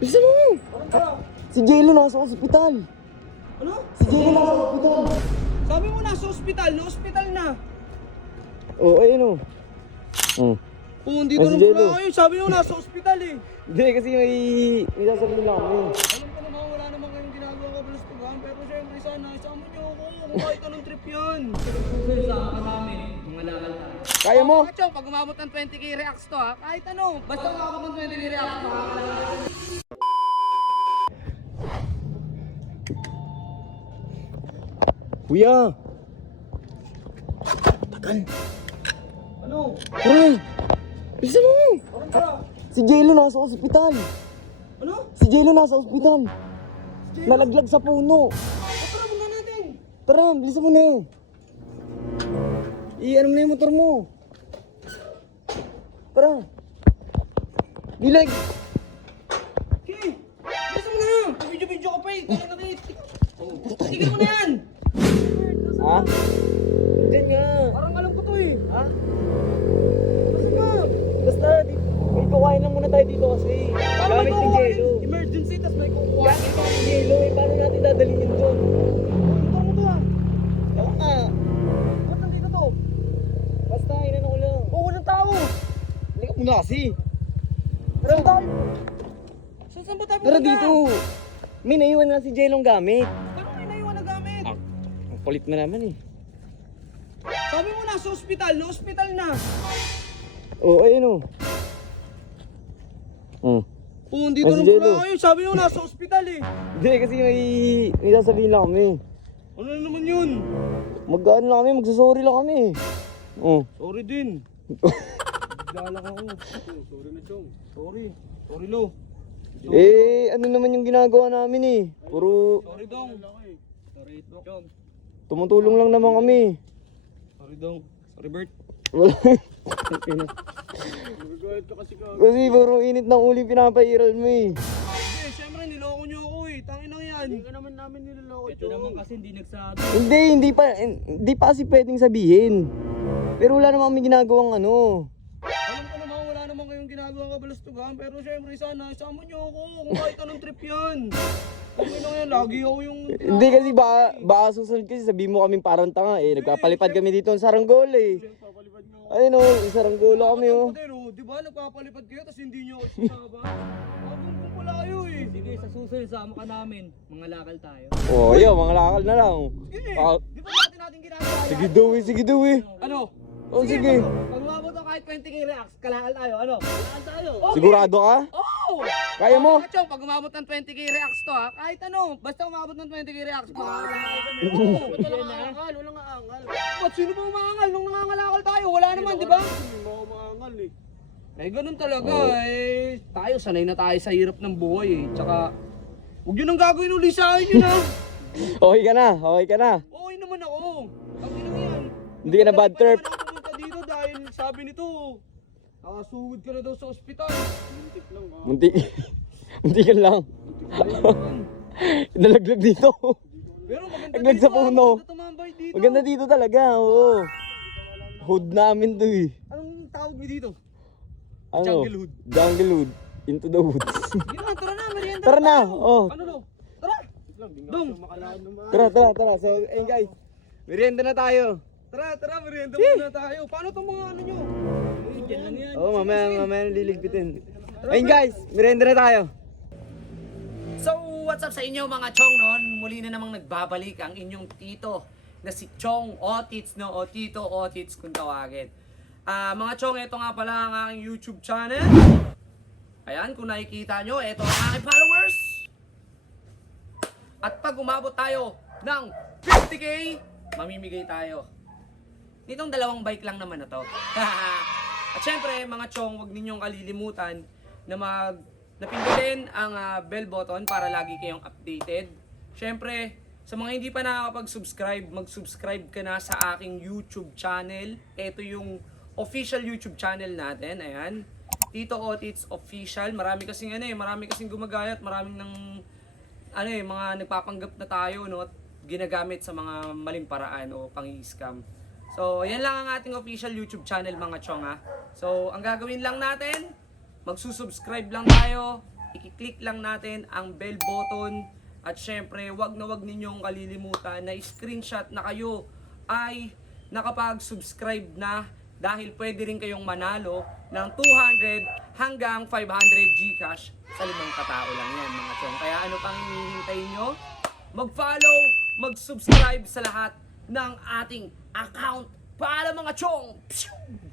Bilisan mo! Si Jello nasa ospital. Ano? Si Jello nasa ospital. Sabi mo nasa ospital, na ospital na. Oo, oh, ayun o. Oh. Oo, dito Ah, si na Jello. pala kayo. Sabi mo nasa ospital eh. Hindi, kasi may... May sasabihin lang kami. Alam ko naman wala naman kayong ginagawa kabalastugan, pero syempre sana isama niyo ako kung kahit anong trip yan. Sama ka namin, mga lalal Kaya mo? Pag umabot ng 20k reacts to ha, kahit ano, basta umabot ng 20k reacts to Kuya! Ano? Tara! Bilisan mo! Ano? Si Jello nasa ospital. Ano? Si Jello nasa ospital. Nalaglag sa puno. Tara, muna natin. Tara, bilisan mo na. I-ano mo na yung motor mo. Tara. Bilag. Tigil mo na yan. Ha? Diyan nga. Parang alam ko to eh. Ha? Kasi nga. Basta, di, may kukain lang muna tayo dito kasi. Paano Gamit kukuha? Jello. Emergency, tas may kukuha. Gamit ni Jello eh. Paano natin dadalhin yun doon? Mo to ah. Ba't nandito to? Basta, inano ko lang. Oo, walang tao. Halika muna kasi. Saan tayo? Saan saan ba tayo Tara dito. May naiwan na si Jello ang gamit. Kulit mo naman eh. Sabi mo nasa ospital, na ospital na. Oo, oh, ayun o. Oh. Oo, dito Ah, si na Jello. pala kayo. Sabi mo nasa ospital eh. Hindi, kasi may, may sasabihin lang kami. Ano na naman yun? Mag-ano lang kami, magsasorry lang kami. Oh. Sorry din. Lalak ako. Sorry na, Chong. Sorry. Sorry, Lo. Eh, ano naman yung ginagawa namin eh. Puro Sorry, Dong. Sorry, Chong. Tumutulong lang naman kami. Sorry, Dong. Sorry, Bert. Wala. Nagagalit ka kasi ka. kasi puro init ng uling pinapairal mo eh. Hindi, syempre niloko niyo ako eh. Tangin na yan. Hindi ka naman namin niloloko, Ito naman kasi hindi nagsabi. Hindi, hindi pa, hindi pa kasi pwedeng sabihin. Pero wala naman kami ginagawang ano. Alam ko naman wala naman kayong ginagawang kabalastugan. Pero syempre sana isama niyo ako kung kahit anong trip yan. Lang yan. Lagi ako yung... Hindi kasi baka, baka susunod kasi sabihin mo kaming parang tanga eh. Nagpapalipad kami dito sa Saranggola eh. Papalipad ako. Ayun o, sa Saranggola kami oh. Oh. Di ba nagpapalipad kayo tapos hindi niyo ako sasama? Abang kung pala kayo eh. Sige, sa susunod sama ka namin. Mga lakal tayo. Oh, ayun, mga lakal na lang. Sige. Ah, Di ba natin natin ginagawa yan? sige daw eh, sige daw eh. Ano? Oh, sige. Pag umabot ako kahit 20k reacts, kalakal tayo. Ano? Kalakal tayo. Okay. Sigurado ka? Kaya mo? Mga chong, pag umabot ng 20k reacts to ha, kahit ano, basta umabot ng 20k reacts, makakalakal kami. Oo, ba't walang aangal? Walang aangal. Ba't sino ba umaangal? Nung nangangalakal tayo, wala naman, di ba? Hindi mo umaangal eh. Eh, ganun talaga eh. Tayo, sanay na tayo sa hirap ng buhay eh. Tsaka, huwag yun ang gagawin uli sa akin yun ha. Okay ka na, okay ka na. Okay naman ako. Ang ina yan. Hindi ka na bad trip. Pumunta dito dahil sabi nito, nakasugod ka na daw sa ospital. Muntik lang ah. Muntik. Muntik ka lang. Nalaglag dito. Pero maganda dito sa ah, puno. maganda tumambay dito. Maganda dito talaga, oo. Hood namin to eh. Anong tawag mo dito? Ano? Jungle hood. Jungle hood. Into the woods. Yun na, tara na, merienda Tara na, tayo. oh. Ano no? Tara. Dong. Tara, tara, tara. So, ayun guys. Merienda na tayo. Tara, tara, merienda muna tayo. Paano itong mga ano nyo? Diyan lang yan. Oo, oh, mamaya, mamaya liligpitin. Ayun guys, merienda na tayo. So, what's up sa inyo mga chong noon? Muli na namang nagbabalik ang inyong tito na si Chong Otits, no? O Tito Otits kung tawagin. Ah, mga chong, ito nga pala ang aking YouTube channel. Ayan, kung nakikita nyo, ito ang aking followers. At pag umabot tayo ng 50k, mamimigay tayo. Nitong dalawang bike lang naman na to. At syempre, mga chong, huwag ninyong kalilimutan na mag napindutin ang ah, bell button para lagi kayong updated. Syempre, sa mga hindi pa nakakapag-subscribe, mag-subscribe ka na sa aking YouTube channel. Ito yung official YouTube channel natin. Ayan. Tito Otits Official. Marami kasing ano eh, marami kasing gumagaya at maraming ng ano eh, mga nagpapanggap na tayo no, ginagamit sa mga maling paraan o pang-scam. So, yan lang ang ating official YouTube channel mga chong ha. So, ang gagawin lang natin, magsusubscribe lang tayo, i-click lang natin ang bell button at syempre, wag na wag ninyong kalilimutan na screenshot na kayo ay nakapag-subscribe na dahil pwede rin kayong manalo ng 200 hanggang 500 Gcash sa limang katao lang yan mga chong. Kaya ano pang hinihintay nyo? Mag-follow, mag-subscribe sa lahat ng ating account para mga chong. Pshoo!